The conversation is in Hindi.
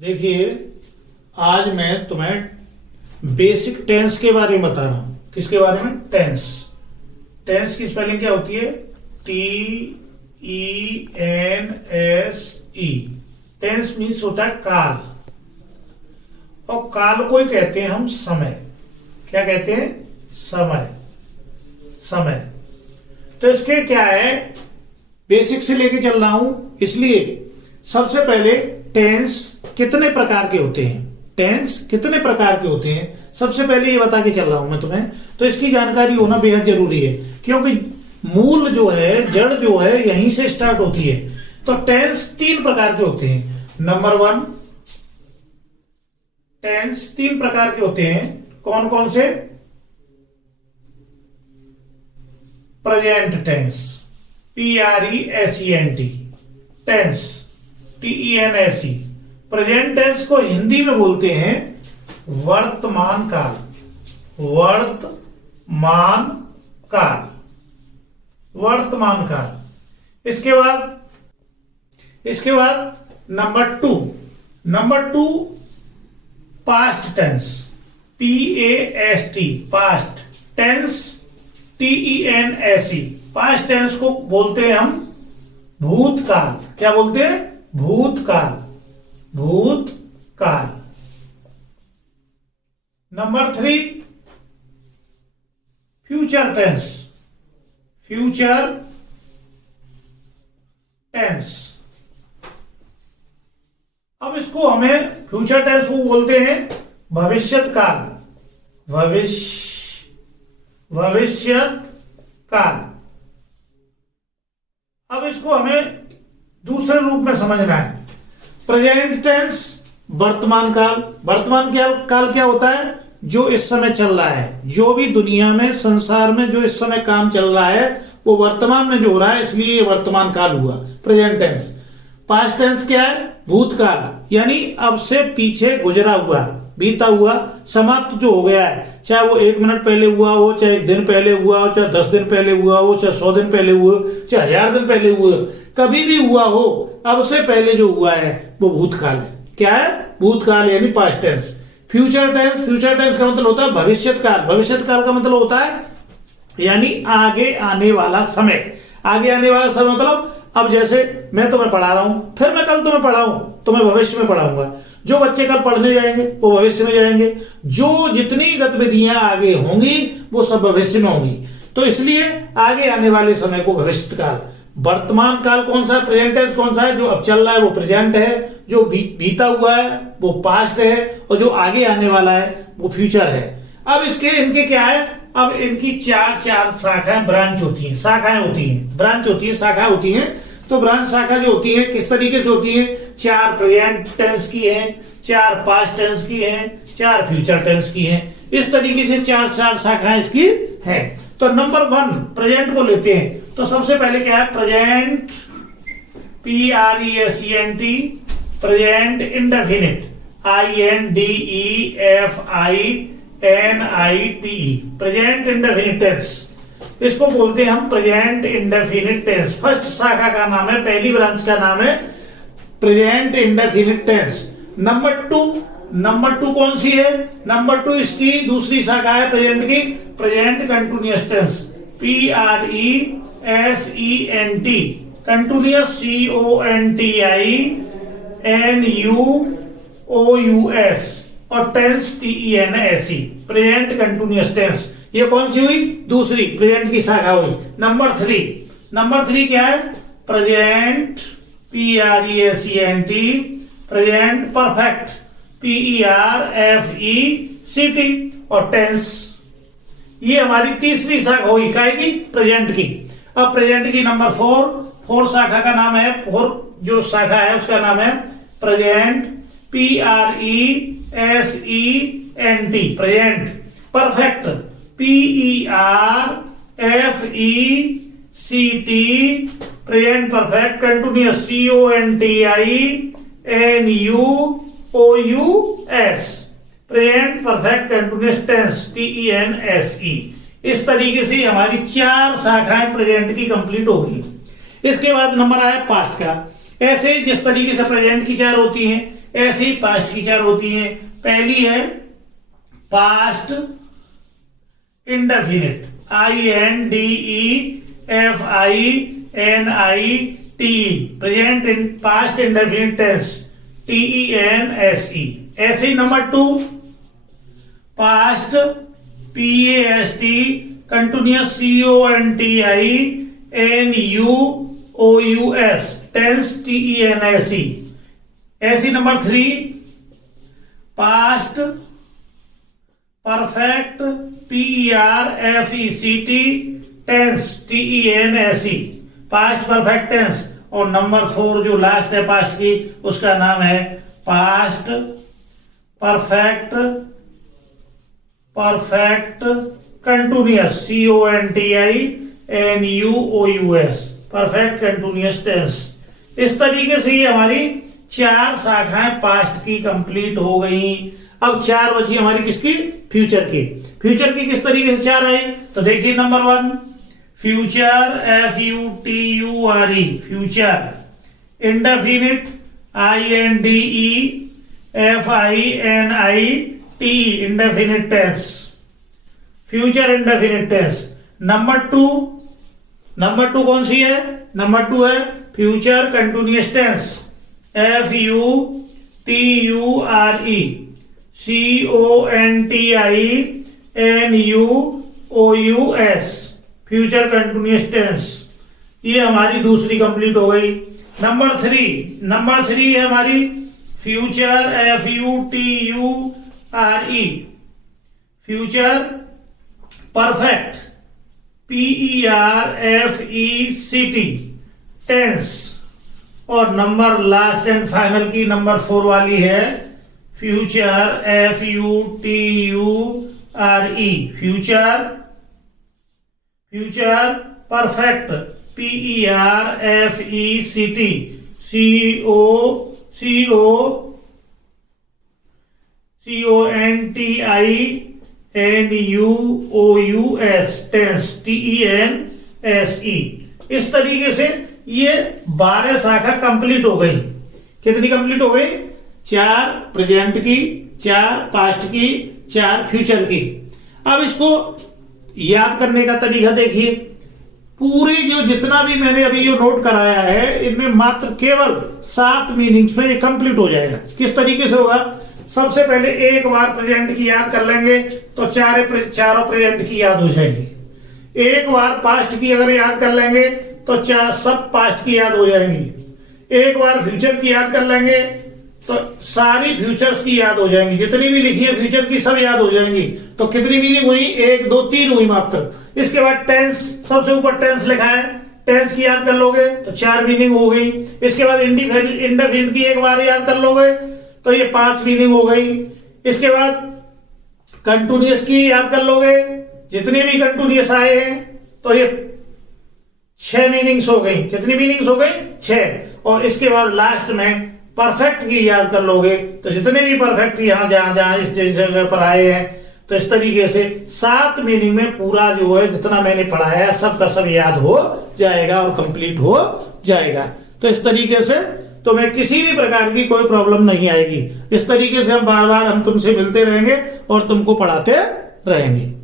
देखिए, आज मैं तुम्हें बेसिक टेंस के बारे में बता रहा हूं। किसके बारे में? टेंस। टेंस की स्पेलिंग क्या होती है? TENSE। टेंस मीन्स होता है काल, और काल को ही कहते हैं हम समय। क्या कहते हैं? समय। समय। तो इसके क्या है, बेसिक से लेके चल रहा हूं। इसलिए सबसे पहले टेंस कितने प्रकार के होते हैं, टेंस कितने प्रकार के होते हैं, सबसे पहले ये बता के चल रहा हूं मैं तुम्हें। तो इसकी जानकारी होना बेहद जरूरी है, क्योंकि मूल जो है, जड़ जो है, यहीं से स्टार्ट होती है। तो टेंस 3 प्रकार के होते हैं। नंबर 1, टेंस 3 प्रकार के होते हैं। कौन कौन से? प्रेजेंट टेंस, PRESENT, टेंस, TENSE। प्रेजेंट टेंस को हिंदी में बोलते हैं वर्तमान काल। वर्तमान काल, वर्तमान काल। इसके बाद number 2 past tense, PAST, past tense, TENSE। Past tense को बोलते हैं हम भूतकाल। क्या बोलते हैं? भूतकाल, भूतकाल। Number 3 future tense, future tense. अब इसको हमें फ्यूचर टेंस को बोलते हैं भविष्यत काल, भविष्यत काल। अब इसको हमें दूसरे रूप में समझना है। प्रेजेंट टेंस वर्तमान काल। वर्तमान काल क्या होता है? जो इस समय चल रहा है, जो भी दुनिया में, संसार में जो इस समय काम चल रहा है, वो वर्तमान में जो हो रहा है, इसलिए ये वर्तमान काल हुआ, प्रेजेंट टेंस। पास्ट टेंस क्या है? भूतकाल, यानी अब से पीछे गुजरा हुआ, बीता हुआ, समाप्त जो हो गया है। चाहे वो 1 मिनट पहले हुआ हो, चाहे 1 दिन पहले हुआ हो, चाहे 10 दिन पहले हुआ हो, चाहे 100 दिन पहले हुआ हो, चाहे 1000 दिन पहले हुआ हो, कभी भी हुआ हो, अब से पहले जो हुआ है वो भूतकाल है। क्या है? भूतकाल, यानी पास्ट टेंस। फ्यूचर टेंस का मतलब होता है भविष्यत काल। भविष्यत काल का मतलब होता है यानी आगे आने वाला समय। आगे आने वाला समय मतलब अब जैसे मैं तुम्हें पढ़ा रहा हूं, फिर मैं कल तुम्हें पढ़ाऊं तो मैं भविष्य में पढ़ाऊंगा। जो बच्चे कल पढ़ने जाएंगे वो भविष्य में जाएंगे। जो जितनी गतिविधियां आगे होंगी वो सब भविष्य में होंगी। तो इसलिए आगे आने वाले समय को भविष्य काल। वर्तमान काल कौन सा है? प्रेजेंट टेंस कौन सा है? जो अब चल रहा है वो प्रेजेंट है, जो बीता हुआ है वो पास्ट है, और जो आगे आने वाला है वो फ्यूचर है। अब इनके क्या है? अब इनकी चार शाखाएं, ब्रांच होती हैं, शाखाएं होती हैं, ब्रांच होती है, शाखाएं होती हैं। तो ब्रांच शाखा जो होती है किस तरीके से होती है? 4 प्रेजेंट टेंस की हैं, 4 पास्ट टेंस की हैं, 4 फ्यूचर टेंस की हैं। इस तरीके से 4 शाखाएं इसकी हैं। तो नंबर 1 प्रेजेंट को लेते हैं। तो सबसे पहले क्या है? Present, PRESENT, present indefinite, INDEFINITE, present indefinite tense. इसको बोलते हैं हम प्रेजेंट इंडेफिनिट टेंस। फर्स्ट शाखा का नाम है, पहली ब्रांच का नाम है प्रेजेंट इंडेफिनिट टेंस। नंबर 2 कौन सी है? नंबर 2 इसकी दूसरी शाखा है प्रेजेंट की, present continuous tense, PRESENT, continuous, CONTINUOUS, और tense TENSE, present continuous tense. ये कौन सी हुई? दूसरी प्रेजेंट की शाखा हुई। नंबर 3 क्या है? Present, PRESENT, present perfect, PERFECT, और टेंस। ये हमारी तीसरी शाखा हुई काहेगी? प्रेजेंट की। अब प्रेजेंट की नंबर 4 शाखा का नाम है, 4 जो शाखा है उसका नाम है present, PRESENT, present perfect, PERFECT, present perfect continuous, CONTINUOUS, present perfect continuous tense, TENSE। इस तरीके से हमारी 4 शाखाएं प्रेजेंट की कंप्लीट हो गई। इसके बाद नंबर आया पास्ट का। ऐसे जिस तरीके से प्रेजेंट की 4 होती हैं, ऐसे ही पास्ट की 4 होती हैं। पहली है past indefinite, INDEFINIT, present past indefinite tense, TENSE। ऐसे ही number 2 past PAST continuous CONTINUOUS tense, TENSE। ऐसे number 3 past perfect PERFECT tense, TENSE, past perfect tense. और नंबर 4 जो लास्ट है पास्ट की, उसका नाम है past perfect continuous, CONTINUOUS, perfect continuous tense. इस तरीके से ये हमारी 4 शाखाएं पास्ट की कंप्लीट हो गई। अब 4 बची हमारी किसकी? फ्यूचर की। फ्यूचर की किस तरीके से 4 आई? तो देखिए number 1 future, FUTURE, future. Indefinite, INDEFINIT, indefinite tense, future indefinite tense. Number 2 कौन सी है? नंबर 2 है future continuous tense, FUTURE, CONTINUOUS, future continuous tense. ये हमारी दूसरी कंप्लीट हो गई। नंबर 3 है हमारी future, FUTURE, future perfect, PERFECT tense. और नंबर लास्ट एंड फाइनल की नंबर 4 वाली है future, FUTURE, future perfect, PERFECT, CONTINUOUS tense, TENSE। इस तरीके से ये 12 शाखा कंप्लीट हो गई। कितनी कंप्लीट हो गई? 4 प्रेजेंट की, 4 पास्ट की, 4 फ्यूचर की। अब इसको याद करने का तरीका देखिए। पूरी जो जितना भी मैंने अभी जो नोट कराया है, इनमें मात्र केवल 7 मीनिंग्स में ये कंप्लीट हो जाएगा। किस तरीके से होगा? सबसे पहले एक बार प्रेजेंट की याद कर लेंगे तो चारों प्रेजेंट की याद हो जाएंगी। एक बार पास्ट की अगर याद कर लेंगे तो सब पास्ट की याद हो जाएंगी। एक बार फ्यूचर की याद कर लेंगे तो सारी फ्यूचर्स की याद हो जाएंगी। जितनी भी लिखी है फ्यूचर की सब याद हो जाएंगी। तो कितनी मीनिंग हुई? 1 2 3 हुई मात्र। इसके बाद टेंस, सबसे ऊपर टेंस लिखा है, टेंस की याद कर लोगे तो 4 मीनिंग हो गई। इसके बाद इंडेफिनिट की एक बार याद कर लोगे तो ये 5 मीनिंग हो गई। इसके बाद कंटिन्यूअस की याद कर लोगे, जितने भी कंटिन्यूअस आए हैं तो ये 6 मीनिंग्स हो गई। कितनी मीनिंग्स हो गई? 6। और इसके बाद लास्ट में परफेक्ट की याद कर लोगे तो जितने भी परफेक्ट यहाँ जहां इस जगह पर आए हैं, तो इस तरीके से 7 मीनिंग में पूरा जो है जितना मैंने पढ़ाया है सब का सब याद हो जाएगा और कंप्लीट हो जाएगा। तो इस तरीके से तुम्हें किसी भी प्रकार की कोई प्रॉब्लम नहीं आएगी। इस तरीके से हम बार बार तुमसे मिलते रहेंगे और तुमको पढ़ाते रहेंगे।